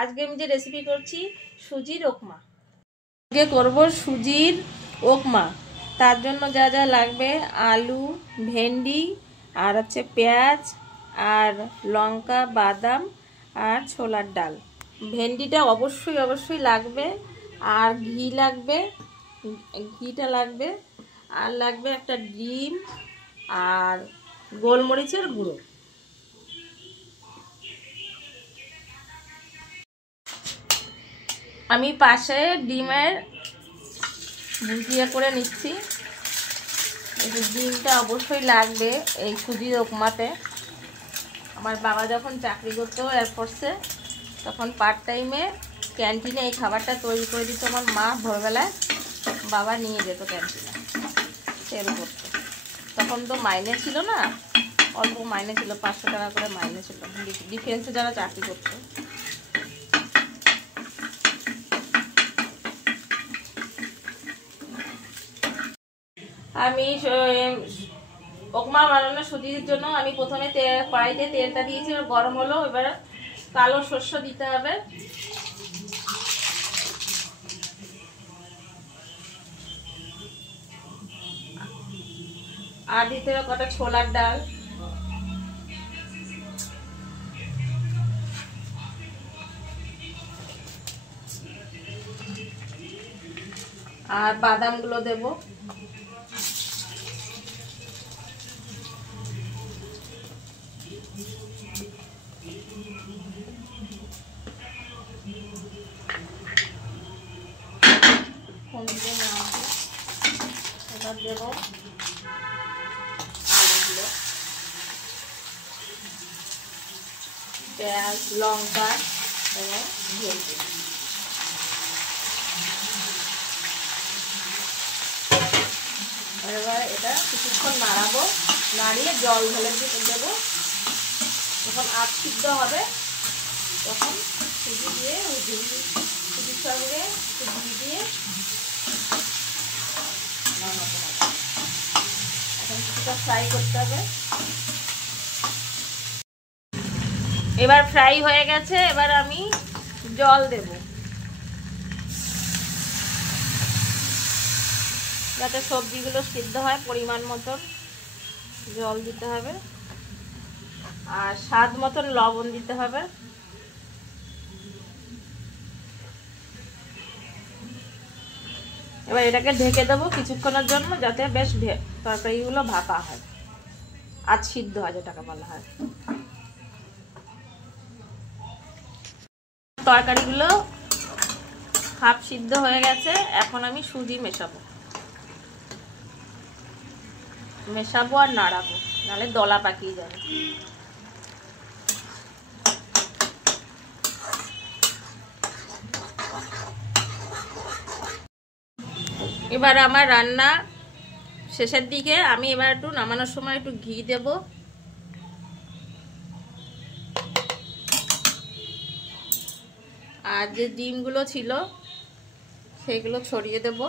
আজকে আমি যে রেসিপি করছি সুজির উপমা। আজকে করব সুজির উপমা। তার জন্য যা যা লাগবে আলু, ভেন্ডি আর হচ্ছে পেঁয়াজ আর লঙ্কা, বাদাম আর ছোলার ডাল। ভেন্ডিটা অবশ্যই লাগবে, আর ঘি লাগবে, ঘিটা লাগবে, আর লাগবে একটা ডিম আর গোলমরিচের গুঁড়ো। আমি পাশে ডিমের ভুজিয়া করে নিচ্ছি। ডিমটা অবশ্যই লাগবে এই সুজির উপমাতে। আমার বাবা যখন চাকরি করতো এয়ারফোর্সে, তখন পার্ট টাইমে ক্যান্টিনে এই খাবারটা তৈরি করে দিত আমার মা। ভোরবেলায় বাবা নিয়ে যেত ক্যান্টিনে সেল করতে। তখন তো মাইনে ছিল না, অল্প মাইনে ছিল, 500 টাকা করে মাইনে ছিল ডিফেন্সে যারা চাকরি করতো। আমি উপমা বানানোর সুজির জন্য আমি প্রথমে কড়াইতে তেলটা দিয়েছি, গরম হলো। এবার কালো শস্য দিতে হবে, আর দিতে হবে কটা ছোলার ডাল, আর বাদামগুলো দেব। এবার দেব আলুগুলো, পেঁয়াজ, লঙ্কা এবং ভেন্ডি। এবার এটা কিছুক্ষণ নাড়াবো, নাড়িয়ে জল ঢেলে দেবো। যখন আধ সিদ্ধ হবে তখন সুজি দিয়ে সুজির সঙ্গে ঘি দিয়ে নামাতে হবে। এখন কিছুটা ফ্রাই করতে হবে। এবার ফ্রাই হয়ে গেছে, এবার আমি জল দেব যাতে সবজিগুলো সিদ্ধ হয়। পরিমাণ মতন জল দিতে হবে, আর স্বাদ মতন লবণ দিতে হবে। এবার এটাকে ঢেকে দেবো কিছুক্ষণের জন্য, যাতে বেশ তরকারিগুলো ভাপা হয়, আজ সিদ্ধ হয় যেটাকে বলা হয়। তরকারিগুলো হাফ সিদ্ধ হয়ে গেছে। এখন আমি সুজি মেশাবো আর নাড়াবো, নাহলে দলা পাকিয়ে যাবে। এবার আমার রান্না শেষের দিকে। আমি এবার একটু নামানোর সময় একটু ঘি দেব, আর যে ডিমগুলো ছিল সেগুলো ছড়িয়ে দেব।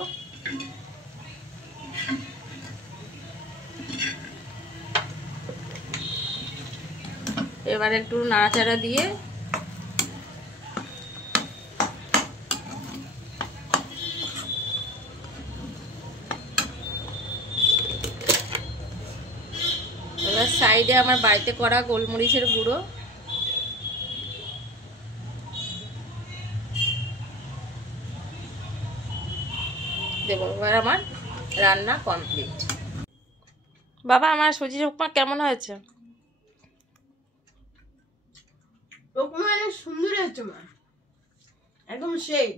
এবার একটু নাড়াচাড়া দিয়ে এবার সাইডে আমার বাড়িতে করা গোলমরিচের গুঁড়ো দেবো। এবার আমার রান্না কমপ্লিট। বাবা, আমার সুজির উপমা কেমন হয়েছে? উপমা অনেক সুন্দর হয়েছে মা, একদম সেই।